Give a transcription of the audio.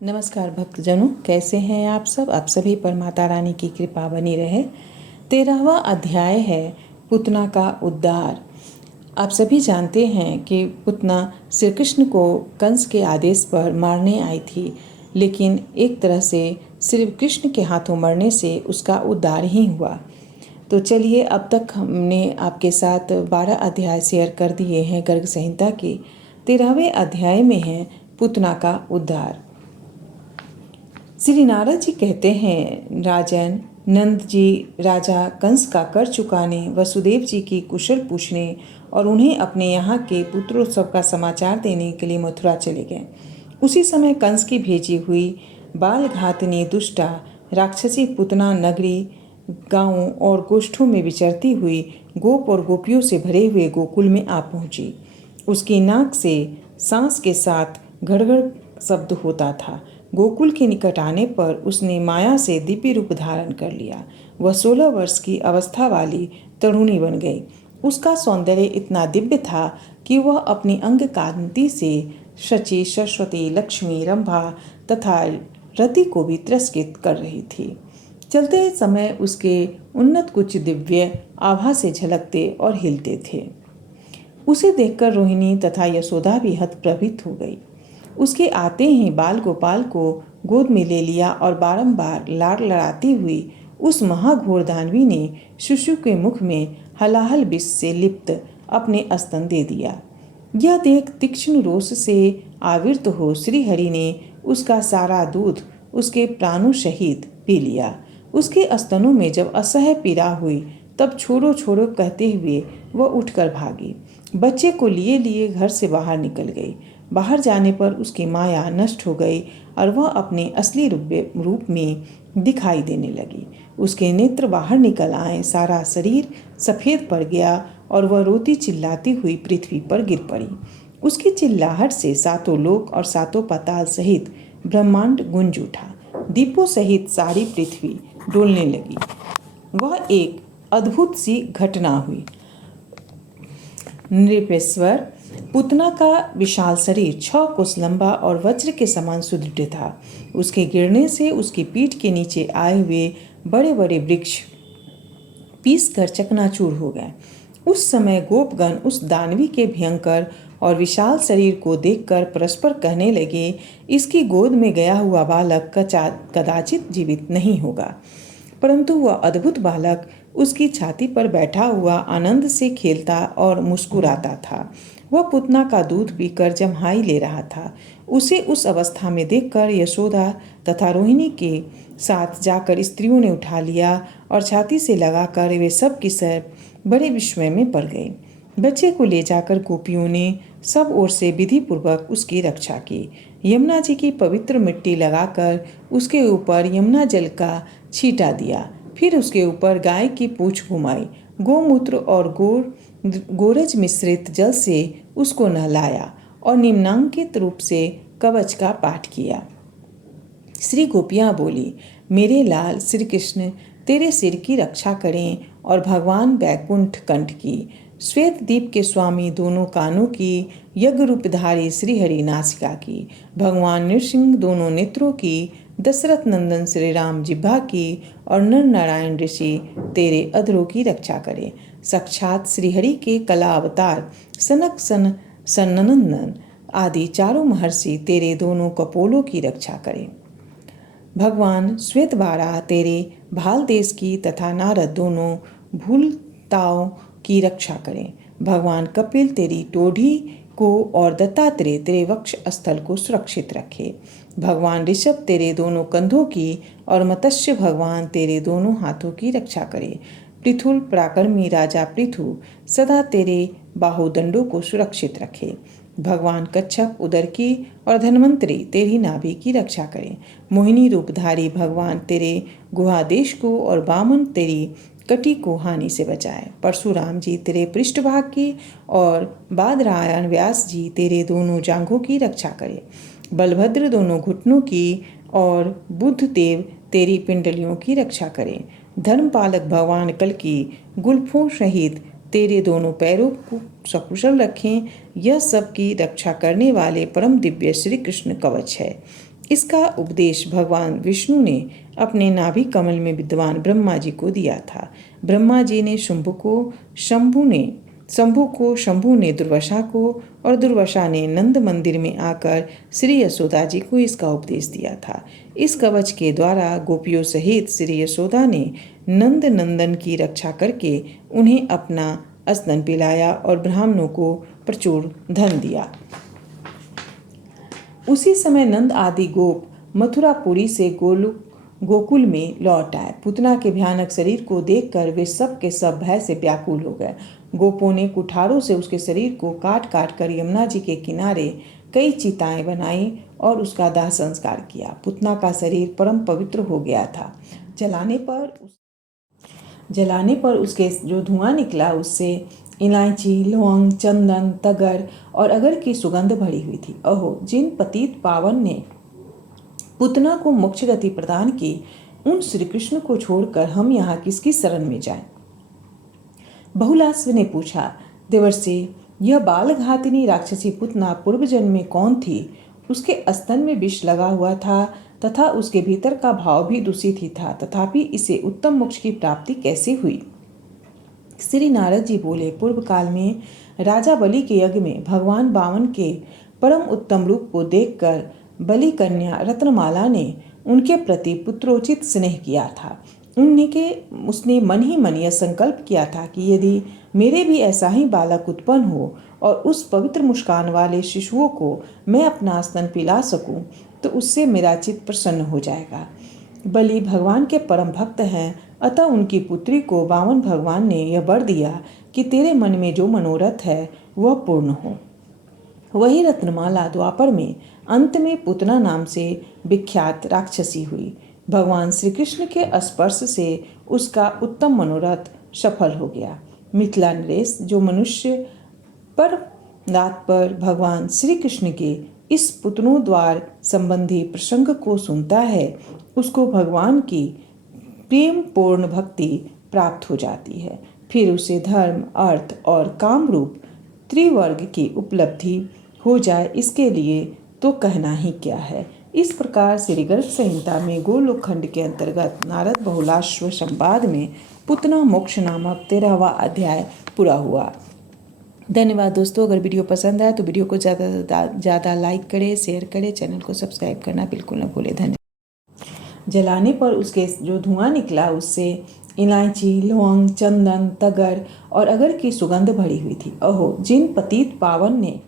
नमस्कार भक्तजनों, कैसे हैं आप सब। आप सभी पर माता रानी की कृपा बनी रहे। 13वां अध्याय है पुतना का उद्धार। आप सभी जानते हैं कि पुतना श्री कृष्ण को कंस के आदेश पर मारने आई थी, लेकिन एक तरह से श्री कृष्ण के हाथों मरने से उसका उद्धार ही हुआ। तो चलिए, अब तक हमने आपके साथ 12 अध्याय शेयर कर दिए हैं गर्ग संहिता के। 13वें अध्याय में है पुतना का उद्धार। श्री नारद जी कहते हैं, राजन नंद जी राजा कंस का कर चुकाने, वसुदेव जी की कुशल पूछने और उन्हें अपने यहाँ के पुत्रोत्सव का समाचार देने के लिए मथुरा चले गए। उसी समय कंस की भेजी हुई बाल घातनी दुष्टा राक्षसी पुतना नगरी गांवों और गोष्ठों में विचरती हुई गोप और गोपियों से भरे हुए गोकुल में आ पहुंची। उसकी नाक से सांस के साथ घड़घड़ शब्द होता था। गोकुल के निकट आने पर उसने माया से दिव्य रूप धारण कर लिया। वह 16 वर्ष की अवस्था वाली तरुणी बन गई। उसका सौंदर्य इतना दिव्य था कि वह अपनी अंग कांति से शची, सरस्वती, लक्ष्मी, रंभा तथा रति को भी तिरस्कृत कर रही थी। चलते समय उसके उन्नत कुछ दिव्य आभा से झलकते और हिलते थे। उसे देखकर रोहिणी तथा यशोदा भी हतप्रभित हो गई। उसके आते ही बाल गोपाल को गोद में ले लिया और बारंबार लाड़ लड़ाती हुई उस महाघोर दानवी ने शिशु के मुख में हलाहल विष से लिप्त अपने स्तन दे दिया। यह देख तीक्ष्ण रोष से आविर्त हो श्रीहरि ने उसका सारा दूध उसके प्राणों सहित पी लिया। उसके स्तनों में जब असह्य पीड़ा हुई, तब छोड़ो छोड़ो कहते हुए वह उठकर भागी। बच्चे को लिए लिए घर से बाहर निकल गई। बाहर जाने पर उसकी माया नष्ट हो गई और वह अपने असली रूप में दिखाई देने लगी। उसके नेत्र बाहर निकल आए, सारा शरीर सफ़ेद पड़ गया और वह रोती चिल्लाती हुई पृथ्वी पर गिर पड़ी। उसकी चिल्लाहट से सातों लोक और सातों पाताल सहित ब्रह्मांड गूंज उठा। दीपों सहित सारी पृथ्वी डोलने लगी। वह एक अद्भुत सी घटना हुई। नृपेश्वर पुतना का विशाल शरीर 6 कोस लंबा और वज्र के समान सुदृढ़ था। उसके गिरने से उसकी पीठ के नीचे आए हुए बड़े बड़े वृक्ष पीस कर चकनाचूर हो गए। उस समय गोपगण उस दानवी के भयंकर और विशाल शरीर को देखकर परस्पर कहने लगे, इसकी गोद में गया हुआ बालक कदाचित जीवित नहीं होगा। परंतु वह अद्भुत बालक उसकी छाती पर बैठा हुआ आनंद से खेलता और मुस्कुराता था। वह पुतना का दूध पीकर जम्हाई ले रहा था। उसे उस अवस्था में देखकर यशोदा तथा रोहिणी के साथ जाकर स्त्रियों ने उठा लिया और छाती से लगाकर वे सब की सब बड़े विस्मय में पड़ गए। बच्चे को ले जाकर गोपियों ने सब ओर से विधि पूर्वक उसकी रक्षा की। यमुना जी की पवित्र मिट्टी लगाकर उसके ऊपर यमुना जल का छींटा दिया। फिर उसके ऊपर गाय की पूंछ घुमाई। गोमूत्र और गोरज मिश्रित जल से उसको नहलाया और निम्नांकित रूप से कवच का पाठ किया। श्री गोपियाँ बोली, मेरे लाल श्री कृष्ण तेरे सिर की रक्षा करें और भगवान वैकुंठ कंठ की, श्वेत दीप के स्वामी दोनों कानों की, यज्ञ रूपधारी श्री हरि नासिका की, भगवान नृसिंह दोनों नेत्रों की, दशरथ नंदन श्री राम जिह्वा की और नर नारायण ऋषि तेरे अधरों की रक्षा करें। साक्षात श्रीहरि के कला अवतार सनक सनंदन आदि चारों महर्षि तेरे दोनों कपोलों की रक्षा करें। भगवान श्वेतबारा तेरे भाल देश की तथा नारद दोनों भूलताओं की रक्षा करें। भगवान कपिल तेरी टोढ़ी को और दत्तात्रेय तेरे वक्ष स्थल को सुरक्षित रखे। भगवान ऋषभ तेरे दोनों कंधों की और मत्स्य भगवान तेरे दोनों हाथों की रक्षा करे। पृथुल पराक्रमी राजा पृथु सदा तेरे बाहुदंडों को सुरक्षित रखे। भगवान कच्छप उदर की और धन्वंतरी तेरी नाभि की रक्षा करें। मोहिनी रूपधारी भगवान तेरे गुहादेश को और वामन तेरी कटी को हानि से बचाए। परशुराम जी तेरे पृष्ठभाग की और बादरायण व्यास जी तेरे दोनों जांघों की रक्षा करें। बलभद्र दोनों घुटनों की और बुद्ध देव तेरी पिंडलियों की रक्षा करें। धर्मपालक भगवान कल की गुल्फों सहित तेरे दोनों पैरों को सकुशल रखें। यह सब की रक्षा करने वाले परम दिव्य श्री कृष्ण कवच है। इसका उपदेश भगवान विष्णु ने अपने नाभि कमल में विद्वान ब्रह्मा जी को दिया था। ब्रह्मा जी ने शंभु ने दुर्वासा को और दुर्वासा ने नंद मंदिर में आकर श्री यशोदा जी को इसका उपदेश दिया था। इस कवच के द्वारा गोपियों सहित श्री यशोदा ने नंद नंदन की रक्षा करके उन्हें अपना स्तन पिलाया और ब्राह्मणों को प्रचुर धन दिया। उसी समय नंद आदि गोप मथुरापुरी से गोकुल में लौट आए। पुतना के भयानक शरीर को देखकर वे सब के सब भय से व्याकुल हो गए। गोपों ने कुठारों से उसके शरीर को काट काट कर यमुना जी के किनारे कई चिताएं बनाई और उसका दाह संस्कार किया। पुतना का शरीर परम पवित्र हो गया था। जलाने पर उसके जो धुआं निकला उससे इलायची, लौंग, चंदन, तगर और अगर की सुगंध भरी हुई थी। अहो, जिन पतित पावन ने पुतना को मोक्ष गति प्रदान की, उन श्री कृष्ण को छोड़कर हम यहाँ किसकी शरण में जाएं? बहुलास्व ने पूछा, देवर्षि, यह बालघातिनी राक्षसी पुतना पूर्व जन्म में कौन थी? उसके स्तन में विष लगा हुआ था तथा उसके भीतर का भाव भी दूषित ही था, तथापि इसे उत्तम मोक्ष की प्राप्ति कैसे हुई? श्री नारद जी बोले, पूर्व काल में राजा बलि के यज्ञ में भगवान बामन के परम उत्तम रूप को देखकर बलि कन्या रत्नमाला ने उनके प्रति पुत्रोचित स्नेह किया था। उसने मन ही मन यह संकल्प किया था कि यदि मेरे भी ऐसा ही बालक उत्पन्न हो और उस पवित्र मुस्कान वाले शिशुओं को मैं अपना स्तन पिला सकूं, तो उससे मेरा चित्त प्रसन्न हो जाएगा। बलि भगवान के परम भक्त हैं, अतः उनकी पुत्री को वामन भगवान ने यह वर दिया कि तेरे मन में जो मनोरथ है वह पूर्ण हो। वही रत्नमाला द्वापर में अंत में पुतना नाम से विख्यात राक्षसी हुई। भगवान श्री कृष्ण के स्पर्श से उसका उत्तम मनोरथ सफल हो गया। मिथिला नरेश जो मनुष्य पर रात पर भगवान श्री कृष्ण के इस पुतनों द्वार संबंधी प्रसंग को सुनता है, उसको भगवान की प्रेम पूर्ण भक्ति प्राप्त हो जाती है। फिर उसे धर्म, अर्थ और काम रूप त्रिवर्ग की उपलब्धि हो जाए, इसके लिए तो कहना ही क्या है। इस प्रकार श्री गर्ग संहिता में गोलोक खंड के अंतर्गत नारद बहुलाश्व संवाद में पुतना मोक्ष नामक 13वां अध्याय पूरा हुआ। धन्यवाद दोस्तों। अगर वीडियो पसंद आए तो वीडियो को ज़्यादा लाइक करें, शेयर करें, चैनल को सब्सक्राइब करना बिल्कुल न भूलें। धन्यवाद। जलाने पर उसके जो धुआं निकला उससे इलायची, लौंग, चंदन, तगर और अगर की सुगंध भरी हुई थी। अहो, जिन पतित पावन ने